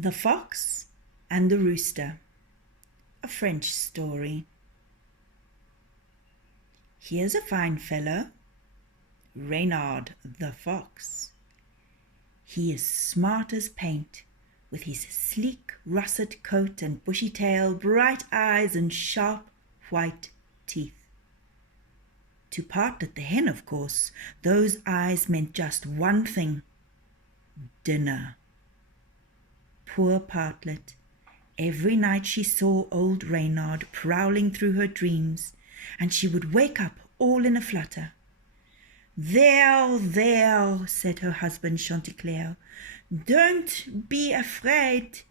The Fox and the Rooster, a French story. Here's a fine fellow, Reynard the Fox. He is smart as paint, with his sleek russet coat and bushy tail, bright eyes and sharp white teeth. To Partlet the hen, of course, those eyes meant just one thing: dinner. Poor Partlet. Every night she saw old Reynard prowling through her dreams, and she would wake up all in a flutter. "There, there," said her husband Chanticleer. "Don't be afraid.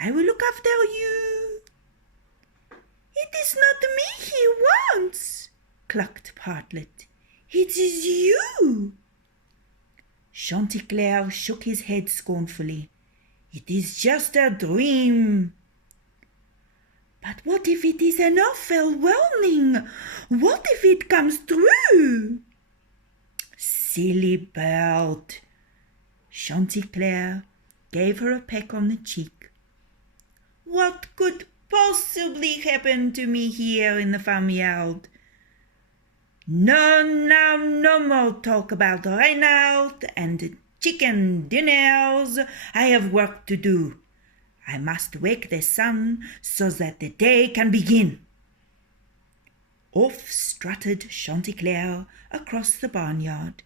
I will look after you." "It is not me he wants," clucked Partlet. "It is you." Chanticleer shook his head scornfully. "It is just a dream." "But what if it is an awful warning? What if it comes true?" "Silly bird." Chanticleer gave her a peck on the cheek. "What could possibly happen to me here in the farmyard? No, now, no more talk about Reynard and chicken dinners. I have work to do. I must wake the sun so that the day can begin." Off strutted Chanticleer across the barnyard.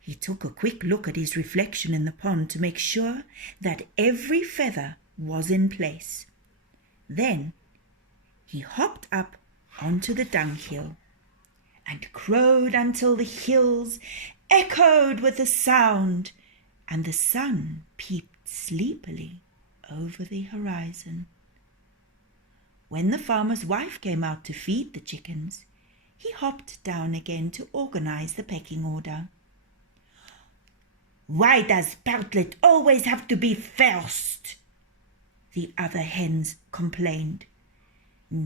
He took a quick look at his reflection in the pond to make sure that every feather was in place. Then he hopped up onto the dunghill and crowed until the hills echoed with the sound, and the sun peeped sleepily over the horizon. When the farmer's wife came out to feed the chickens, he hopped down again to organize the pecking order. "Why does Partlet always have to be first?" the other hens complained.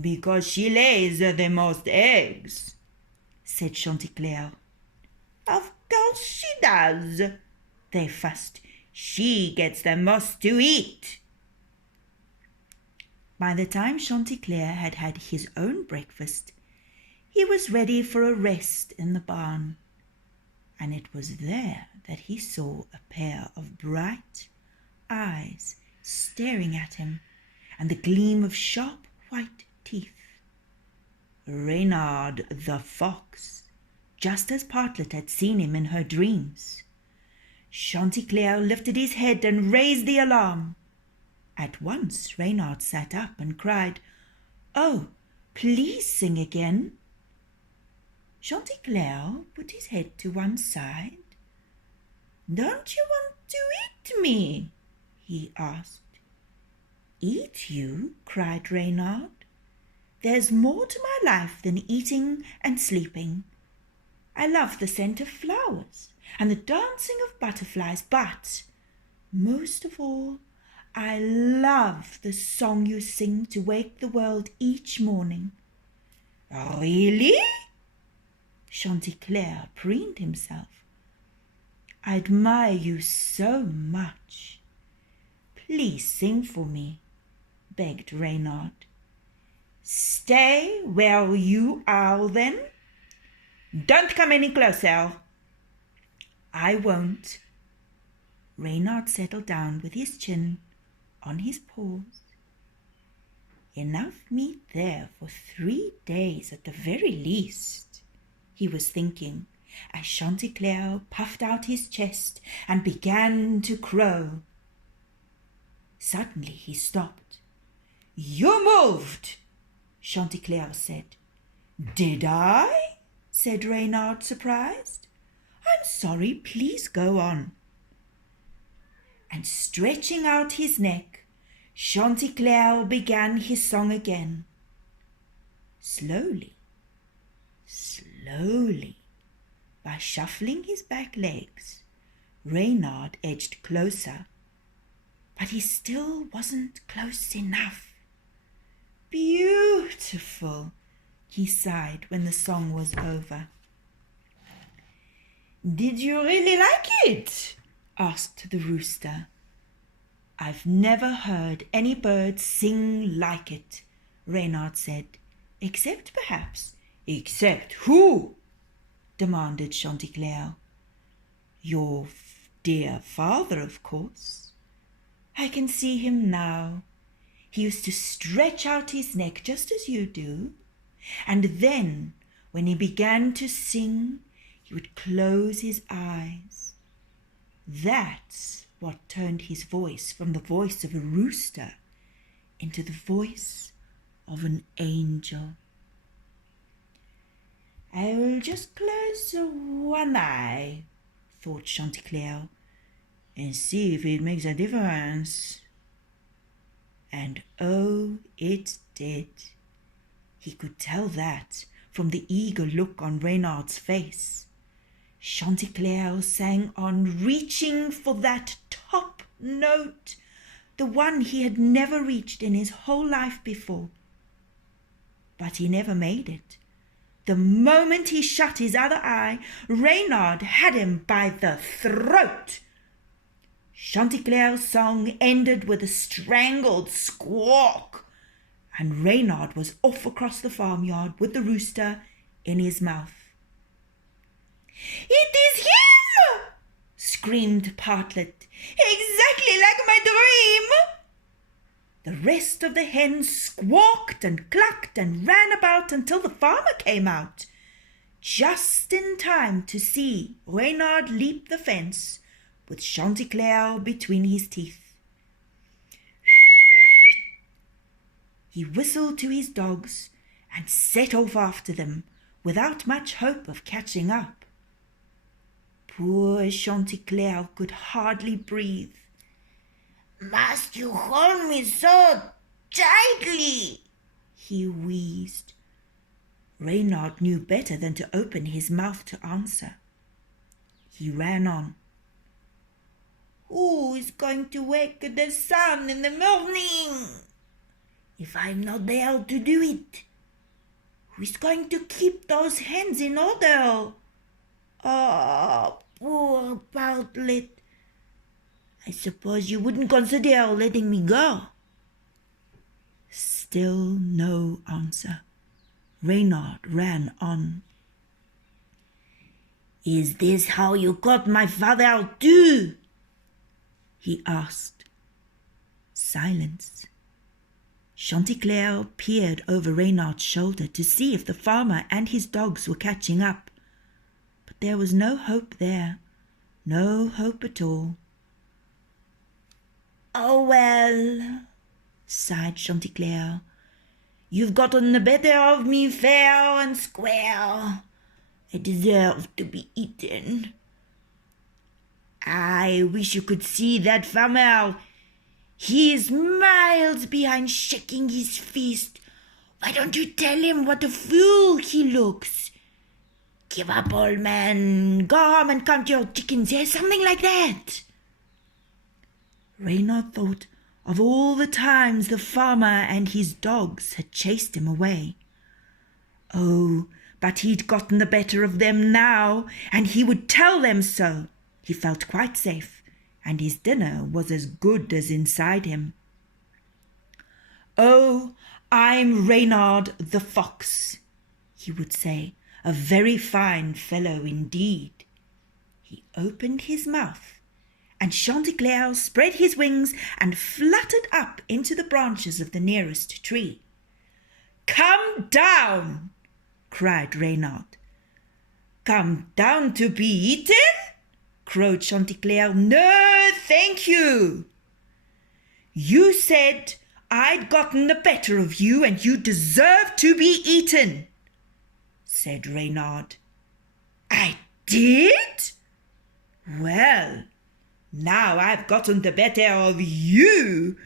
"Because she lays the most eggs," said Chanticleer. "Of course she does," they fussed. "She gets the most to eat." By the time Chanticleer had had his own breakfast, he was ready for a rest in the barn, and it was there that he saw a pair of bright eyes staring at him, and the gleam of sharp white teeth. Reynard the Fox, just as Partlet had seen him in her dreams. Chanticleer lifted his head and raised the alarm. At once Reynard sat up and cried, "Oh, please sing again." Chanticleer put his head to one side. "Don't you want to eat me?" he asked. "Eat you?" cried Reynard. "There's more to my life than eating and sleeping. I love the scent of flowers and the dancing of butterflies, but most of all, I love the song you sing to wake the world each morning." "Really?" Chanticleer preened himself. "I admire you so much. Please sing for me," begged Reynard. "Stay where you are, then. Don't come any closer." "I won't." Reynard settled down with his chin on his paws. "Enough meat there for 3 days at the very least," he was thinking, as Chanticleer puffed out his chest and began to crow. Suddenly he stopped. "You moved," Chanticleer said. "Did I?" said Reynard, surprised. "I'm sorry, please go on." And stretching out his neck, Chanticleer began his song again. Slowly, slowly, by shuffling his back legs, Reynard edged closer, but he still wasn't close enough. "Beautiful," he sighed when the song was over. "Did you really like it?" asked the rooster. I've never heard any bird sing like it, Reynard said, except perhaps. Except who? Demanded Chanticleer. Your dear father, of course. I can see him now. He used to stretch out his neck just as you do, and then, when he began to sing, he would close his eyes. That's what turned his voice from the voice of a rooster into the voice of an angel. I will just close one eye, thought Chanticleer, and see if it makes a difference. And oh, it did. He could tell that from the eager look on Reynard's face. Chanticleer sang on, reaching for that top note, the one he had never reached in his whole life before. But he never made it. The moment he shut his other eye, Reynard had him by the throat. Chanticleer's song ended with a strangled squawk, and Reynard was off across the farmyard with the rooster in his mouth. "It is him!" screamed Partlet. "Exactly like my dream!" The rest of the hens squawked and clucked and ran about until the farmer came out, just in time to see Reynard leap the fence with Chanticleer between his teeth. He whistled to his dogs and set off after them without much hope of catching up. Poor Chanticleer could hardly breathe. "Must you hold me so tightly?" he wheezed. Reynard knew better than to open his mouth to answer. He ran on. "Who is going to wake the sun in the morning? If I'm not there to do it, who is going to keep those hens in order? Oh, poor Partlet. I suppose you wouldn't consider letting me go." Still no answer. Reynard ran on. "Is this how you got my father out too?" he asked. Silence. Chanticleer peered over Reynard's shoulder to see if the farmer and his dogs were catching up. But there was no hope there, no hope at all. "Oh, well," sighed Chanticleer, "you've gotten the better of me fair and square. I deserve to be eaten. I wish you could see that farmer. He is miles behind, shaking his fist. Why don't you tell him what a fool he looks? Give up, old man. Go home and count your chickens. Yes, something like that." Reynard thought of all the times the farmer and his dogs had chased him away. Oh, but he'd gotten the better of them now, and he would tell them so. He felt quite safe, and his dinner was as good as inside him. "Oh, I'm Reynard the Fox," he would say, "a very fine fellow indeed." He opened his mouth, and Chanticleer spread his wings and fluttered up into the branches of the nearest tree. "Come down!" cried Reynard. "Come down to be eaten?" crowed Chanticleer. "No, thank you." "You said I'd gotten the better of you and you deserve to be eaten," said Reynard. "I did? Well, now I've gotten the better of you.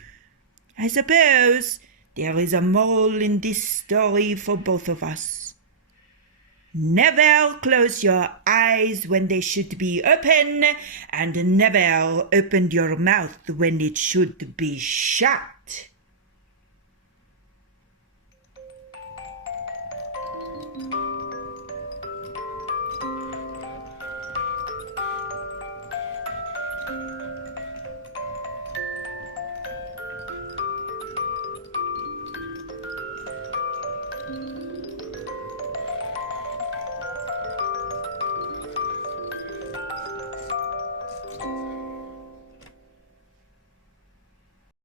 I suppose there is a moral in this story for both of us. Never close your eyes when they should be open, and never open your mouth when it should be shut."